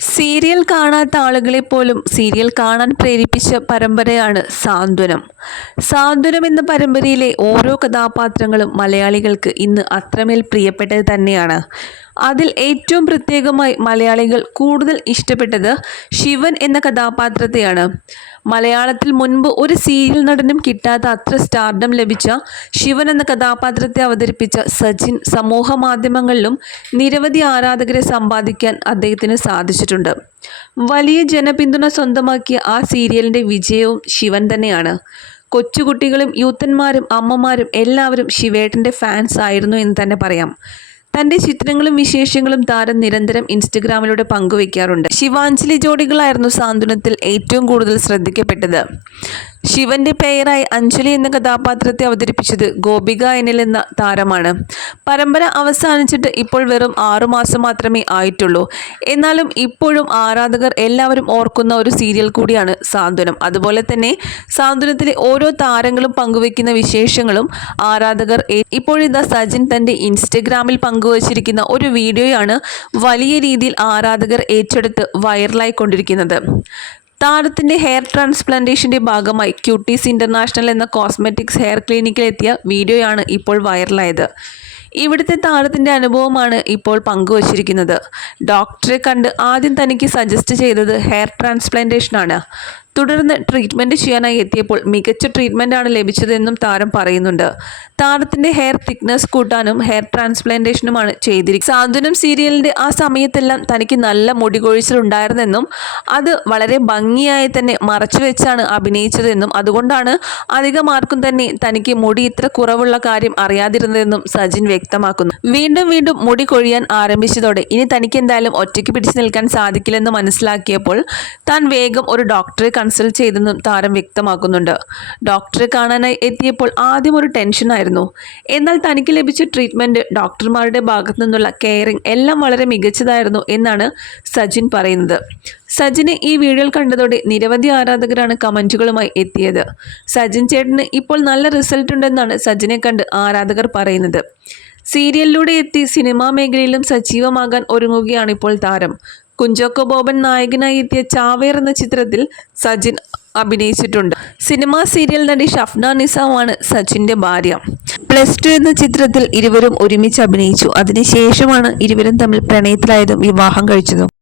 Serial കാണാത്ത ആളുകളെ പോലും സീരിയൽ കാണാൻ പ്രേരിപ്പിച്ച പരമ്പരയാണ് സാന്ത്വനം. സാന്ത്വനം എന്ന പരമ്പരയിലെ ഓരോ കഥാപാത്രങ്ങളും മലയാളികൾക്ക് ഇന്ന് അത്രമേൽ പ്രിയപ്പെട്ടത് തന്നെയാണ്. അതിൽ ഏറ്റവും പ്രത്യേകമായി മലയാളികൾ കൂടുതൽ ഇഷ്ടപ്പെട്ടത് ശിവൻ എന്ന കഥാപാത്രത്തെയാണ്. മലയാളത്തിൽ മുൻപ് ഒരു സീരിയൽ നടനും കിട്ടാത്ത അത്ര സ്റ്റാർഡം ലഭിച്ച ശിവൻ എന്ന കഥാപാത്രത്തെ അവതരിപ്പിച്ച സച്ചിൻ സമൂഹ മാധ്യമങ്ങളിലും നിരവധി ആരാധകരെ സമ്പാദിക്കാൻ അദ്ദേഹത്തിന് സാധിച്ചിട്ടുണ്ട്. വലിയ ജനപിന്തുണ സ്വന്തമാക്കിയ ആ സീരിയലിന്റെ വിജയവും ശിവൻ തന്നെയാണ്. കൊച്ചുകുട്ടികളും യൂത്തന്മാരും അമ്മമാരും എല്ലാവരും ശിവേട്ടന്റെ ഫാൻസ് ആയിരുന്നു എന്ന് തന്നെ പറയാം. തന്റെ ചിത്രങ്ങളും വിശേഷങ്ങളും താരം നിരന്തരം ഇൻസ്റ്റഗ്രാമിലൂടെ പങ്കുവയ്ക്കാറുണ്ട്. ശിവാഞ്ജലി ജോഡികളായിരുന്നു സാന്ത്വനത്തിൽ ഏറ്റവും കൂടുതൽ ശ്രദ്ധിക്കപ്പെട്ടത്. ശിവന്റെ പേരായി അഞ്ജലി എന്ന കഥാപാത്രത്തെ അവതരിപ്പിച്ചത് ഗോപിക എനിൽ എന്ന താരമാണ്. പരമ്പര അവസാനിച്ചിട്ട് ഇപ്പോൾ വെറും ആറുമാസം മാത്രമേ ആയിട്ടുള്ളൂ. എന്നാലും ഇപ്പോഴും ആരാധകർ എല്ലാവരും ഓർക്കുന്ന ഒരു സീരിയൽ കൂടിയാണ് സാന്ത്വനം. അതുപോലെ തന്നെ സാന്ത്വനത്തിലെ ഓരോ താരങ്ങളും പങ്കുവെക്കുന്ന വിശേഷങ്ങളും ആരാധകർ ഇപ്പോഴിതാ സജിൻ തന്റെ ഇൻസ്റ്റഗ്രാമിൽ പങ്കുവച്ചിരിക്കുന്ന ഒരു വീഡിയോയാണ് വലിയ രീതിയിൽ ആരാധകർ ഏറ്റെടുത്ത് വൈറലായിക്കൊണ്ടിരിക്കുന്നത്. താരത്തിന്റെ ഹെയർ ട്രാൻസ്പ്ലാന്റേഷന്റെ ഭാഗമായി ക്യൂട്ടീസ് ഇന്റർനാഷണൽ എന്ന കോസ്മെറ്റിക്സ് ഹെയർ ക്ലിനിക്കിലെത്തിയ വീഡിയോയാണ് ഇപ്പോൾ വൈറലായത് ഇവിടുത്തെ താരത്തിന്റെ അനുഭവമാണ് ഇപ്പോൾ പങ്കുവച്ചിരിക്കുന്നത്. ഡോക്ടറെ കണ്ട് ആദ്യം തനിക്ക് സജസ്റ്റ് ചെയ്തത് ഹെയർ ട്രാൻസ്പ്ലാന്റേഷനാണ് തുടർന്ന് ട്രീറ്റ്മെന്റ് ചെയ്യാനായി എത്തിയപ്പോൾ മികച്ച ട്രീറ്റ്മെന്റാണ് ലഭിച്ചതെന്നും താരം പറയുന്നുണ്ട്. താരത്തിന്റെ ഹെയർ തിക്നെസ് കൂട്ടാനും ഹെയർ ട്രാൻസ്പ്ലാന്റേഷനുമാണ് ചെയ്തിരിക്കുന്നത് സാന്ത്വനം സീരിയലിന്റെ ആ സമയത്തെല്ലാം തനിക്ക് നല്ല മുടി കൊഴിച്ചിലുണ്ടായിരുന്നെന്നും അത് വളരെ ഭംഗിയായി തന്നെ മറച്ചു വെച്ചാണ് അഭിനയിച്ചതെന്നും അതുകൊണ്ടാണ് അധികം ആർക്കും തന്നെ തനിക്ക് മുടി ഇത്ര കുറവുള്ള കാര്യം അറിയാതിരുന്നതെന്നും സജിൻ വ്യക്തമാക്കുന്നു. വീണ്ടും വീണ്ടും മുടി കൊഴിയാൻ ആരംഭിച്ചതോടെ ഇനി തനിക്ക് എന്തായാലും ഒറ്റയ്ക്ക് പിടിച്ചു നിൽക്കാൻ സാധിക്കില്ലെന്ന് മനസ്സിലാക്കിയപ്പോൾ താൻ വേഗം ഒരു ഡോക്ടറെ കൺസൾട്ട് ചെയ്തെന്നും താരം വ്യക്തമാക്കുന്നുണ്ട്. ഡോക്ടറെ കാണാനായി എത്തിയപ്പോൾ ആദ്യം ഒരു ടെൻഷനായിരുന്നു എന്നാൽ തനിക്ക് ലഭിച്ച ട്രീറ്റ്മെന്റ് ഡോക്ടർമാരുടെ ഭാഗത്തു നിന്നുള്ള കെയറിംഗ് എല്ലാം വളരെ മികച്ചതായിരുന്നു എന്നാണ് സജിൻ പറയുന്നത്. സജിനെ ഈ വീഡിയോയിൽ കണ്ടതോടെ നിരവധി ആരാധകരാണ് കമന്റുകളുമായി എത്തിയത്. സജിൻ ചേട്ടന് ഇപ്പോൾ നല്ല റിസൾട്ട് ഉണ്ടെന്നാണ് സജിനെ കണ്ട് ആരാധകർ പറയുന്നത്. സീരിയലിലൂടെ എത്തി സിനിമാ മേഖലയിലും സജീവമാകാൻ ഒരുങ്ങുകയാണ് ഇപ്പോൾ താരം. കുഞ്ചോക്കോ ബോബൻ നായകനായി എത്തിയ ചാവേർ എന്ന ചിത്രത്തിൽ സജിൻ അഭിനയിച്ചിട്ടുണ്ട്. സിനിമാ സീരിയൽ നടി ഷഫ്ന നിസാമാണ് സച്ചിന്റെ ഭാര്യ. പ്ലസ് ടു എന്ന ചിത്രത്തിൽ ഇരുവരും ഒരുമിച്ച് അഭിനയിച്ചു. അതിനുശേഷമാണ് ഇരുവരും തമ്മിൽ പ്രണയത്തിലായതും വിവാഹം കഴിച്ചതും.